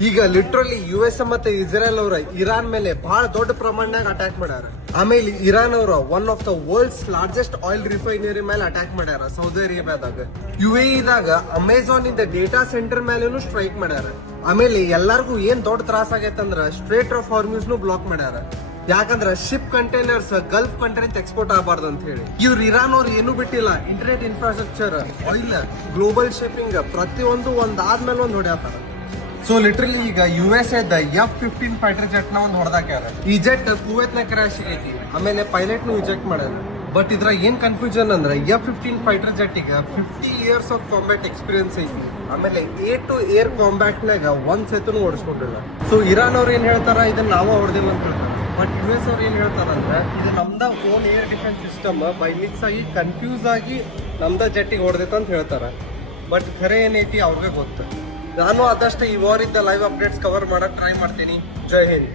ಈಗ literally US ಮತ್ತೆ Israel ಅವರ ಇರಾನ್ ಮೇಲೆ ಬಹಳ ದೊಡ್ಡ ಪ್ರಮಾಣದಾಗ ಅಟ್ಯಾಕ್ ಮಾಡ್ಯಾರ. ಆಮೇಲೆ ಇರಾನ್ ಅವರ one of the world's largest oil refinery ಮೇಲೆ ಅಟ್ಯಾಕ್ ಮಾಡ್ಯಾರ ಸೌದಿ ಅರೇಬಿಯಾದಾಗ. UAE ದಾಗ ಅಮೆಜಾನ್ ಇಂದ ಡೇಟಾ ಸೆಂಟರ್ ಮೇಲೇನು ಸ್ಟ್ರೈಕ್ ಮಾಡ್ಯಾರ. ಆಮೇಲೆ ಎಲ್ಲಾರ್ಗು ಏನ್ ದೊಡ್ಡ ತ್ರಾಸ ಆಗೈತಂದ್ರ ಸ್ಟ್ರೇಟ್ ಆಫ್ ಹಾರ್ಮ್ಯೂಸ್ ನು ಬ್ಲಾಕ್ ಮಾಡ್ಯಾರ. ಯಾಕಂದ್ರ ship containers Gulf country export ಆಗಬಾರ್ದು ಅಂತ ಹೇಳಿ. ಇವ್ರು ಇರಾನ್ ಅವ್ರು ಏನು ಬಿಟ್ಟಿಲ್ಲ, internet infrastructure, oil, global shipping ಪ್ರತಿಯೊಂದು ಒಂದಾದ್ಮೇಲೆ ಒಂದ್ ಹೊಡ್ಯಾತಾರ. ಸೊ ಲಿಟ್ರಲಿ ಈಗ USA the F-15 fighter jet ನ ಒಂದು ಹೊಡೆದಾಕ್ಯಾರ. ಈ ಜೆಟ್ ಕುವೈತ್ ನ ಕ್ರಾಶ್ ಆಗೈತಿ. ಆಮೇಲೆ ಪೈಲಟ್ ನು ಇಜೆಕ್ಟ್ ಮಾಡ್ಯಾರ. ಬಟ್ ಇದ್ರ ಏನ್ ಕನ್ಫ್ಯೂಷನ್ ಅಂದ್ರೆ F-15 ಫೈಟರ್ ಜೆಟ್ ಈಗ 50 years ಆಫ್ ಕಾಂಬ್ಯಾಟ್ ಎಕ್ಸ್ಪೀರಿಯನ್ಸ್ ಐತಿ. ಆಮೇಲೆ ಏರ್ ಟು ಏರ್ ಕಾಂಬ್ಯಾಟ್ ನಾಗ ಒಂದ್ ಸೆತನು ಓಡಿಸ್ಕೊಂಡಿಲ್ಲ. ಸೊ ಇರಾನ್ ಅವ್ರು ಏನ್ ಹೇಳ್ತಾರ, ಇದನ್ನ ನಾವ ಹೊಡೆದಿಲ್ಲ ಅಂತ ಹೇಳ್ತಾರ. ಬಟ್ US ಅವ್ರು ಏನ್ ಹೇಳ್ತಾರಂದ್ರೆ ಇದು ನಮ್ದ own air defence system by mix ಆಗಿ ಕನ್ಫ್ಯೂಸ್ ಆಗಿ ನಮ್ದ ಜೆಟ್ಟಿಗೆ ಹೊಡೆದೈತ ಅಂತ ಹೇಳ್ತಾರ. ಬಟ್ ಖರೆ ಏನೈತಿ ಅವ್ರಿಗೆ ಗೊತ್ತು. ನಾನು ಆದಷ್ಟು ಈ ವಾರಿಂದ ಲೈವ್ ಅಪ್ಡೇಟ್ಸ್ ಕವರ್ ಮಾಡಕ್ ಟ್ರೈ ಮಾಡ್ತೀನಿ. ಜೈ ಹಿಂದ್.